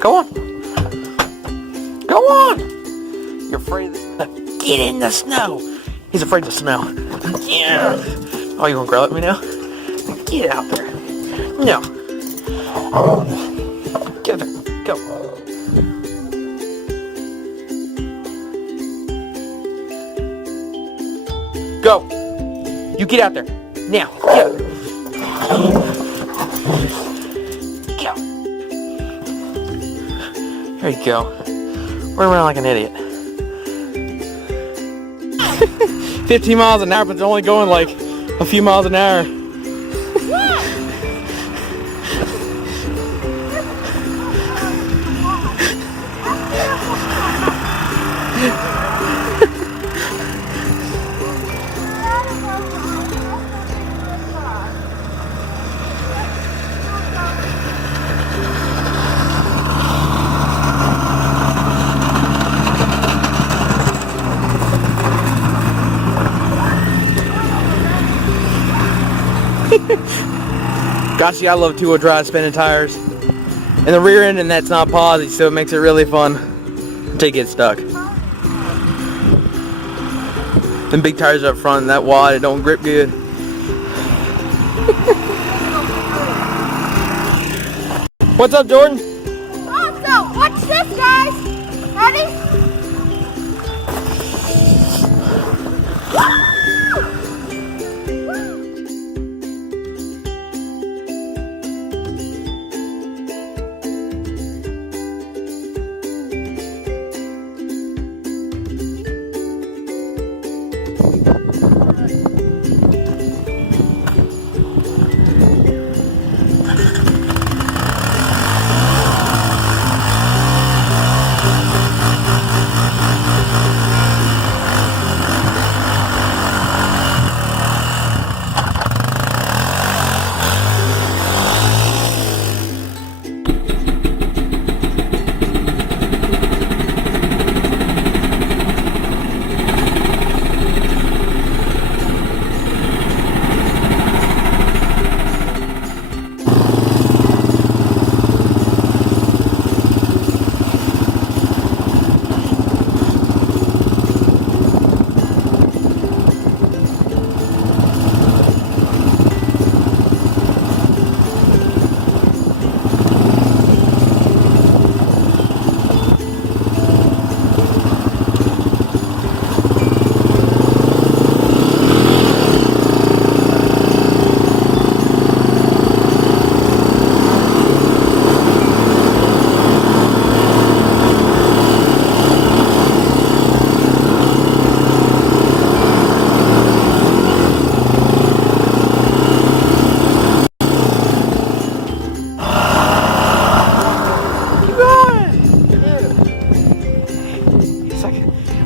Go on. Go on. You're afraid of the snow. Get in the snow. He's afraid of the snow. Yeah. Oh, you gonna growl at me now? Get out there. No. Get there. Go. Go. You get out there. Now. Go. Go. There you go. Run around like an idiot. 15 miles an hour, but it's only going like a few miles an hour. Gosh, I love two-wheel drive spinning tires. And the rear end, and that's not posy, so it makes it really fun until you get stuck. Them big tires up front and that wide, it don't grip good. What's up, Jordan? Awesome! Watch this, guys! Ready?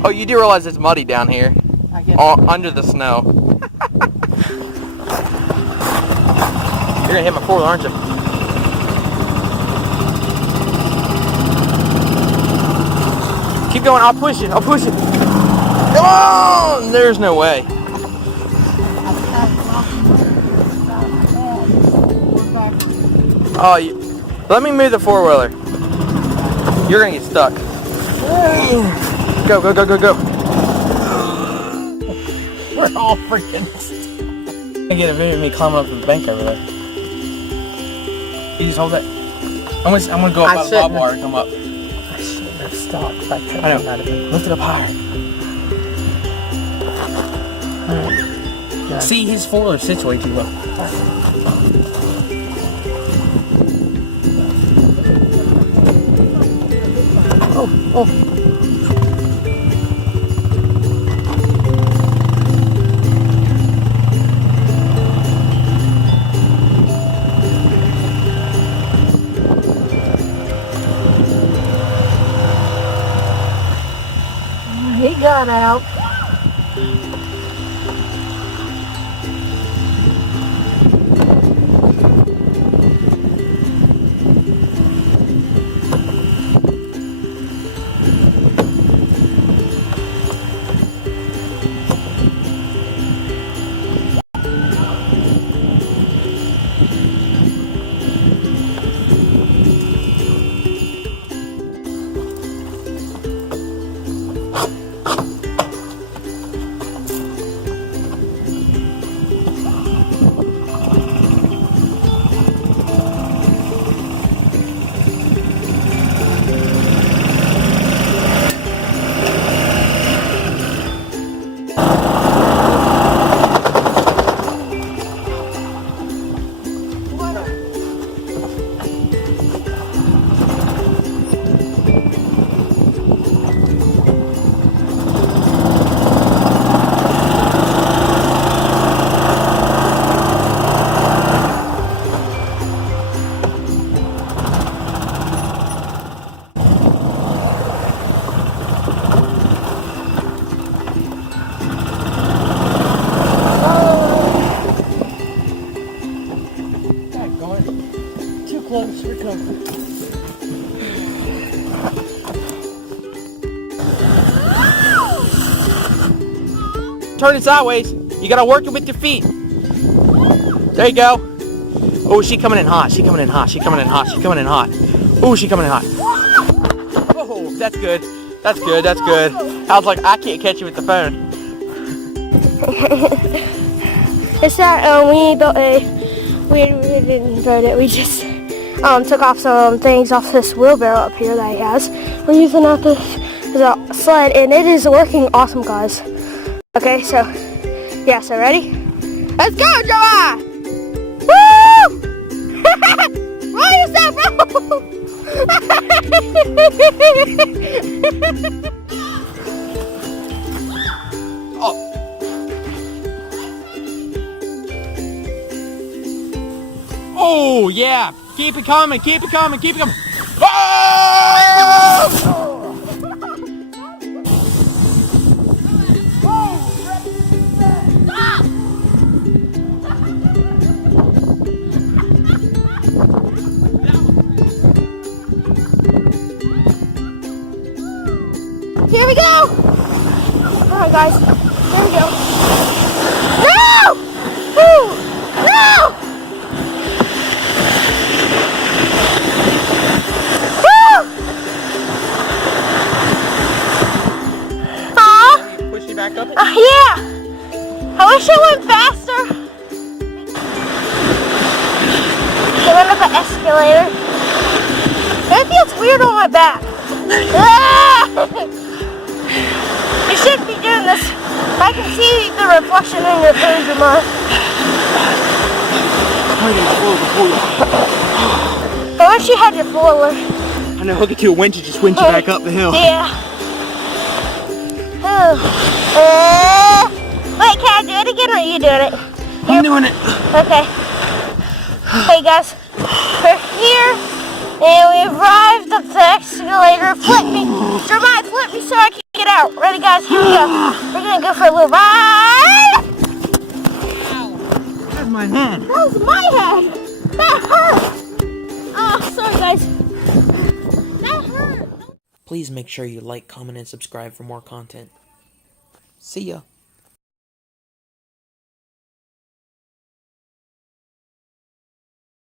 Oh, you do realize it's muddy down here, under the snow. You're gonna hit my four-wheel, aren't you? Keep going. I'll push it. I'll push it. Come on! There's no way. Oh, let me move the four-wheeler. You're gonna get stuck. Go, go, go, go, go. We're all freaking stuck. I get a video of me climbing up to the bank over there. You just hold that. I'm gonna go up by the barbed wire and come up. I shouldn't have stopped. I know. Lift it up higher. Yeah. See, his four-wheeler sits way too low. Oh. He got out. again. Turn it sideways. You gotta work it with your feet. There you go. Oh, she coming in hot. She coming in hot. She coming in hot. She coming in hot. Oh, she coming in hot. Oh, that's good. That's good. That's good. I was like, I can't catch you with the phone. It's that we didn't ride it. We just took off some things off this wheelbarrow up here that he has. We're using out this sled, and it is working awesome, guys. Okay, so yeah, so ready? Let's go, Joa! Woo! Roll yourself, roll! Oh. Oh, yeah. Keep it coming, keep it coming, keep it coming. Oh! Here we go! Alright, guys. Here we go. No! Woo! No! Woo! Aw! Push you back up? Yeah! I wish I went faster. I went up an escalator. It feels weird on my back. You shouldn't be doing this. I can see the reflection in your face, Jamar. I wish you had your four-wheeler. I know, hook it to a winch and just winch you back up the hill. Yeah. Wait, can I do it again or are you doing it? I'm doing it. Okay. Hey guys, we're here and we arrived at the escalator. Flip me. Jeremiah, flip me so I can get out. Ready guys, here we go. We're gonna go for a little ride. That's my hand. That was my head. That hurt. Oh, sorry guys. That hurt. Please make sure you like, comment, and subscribe for more content. See ya.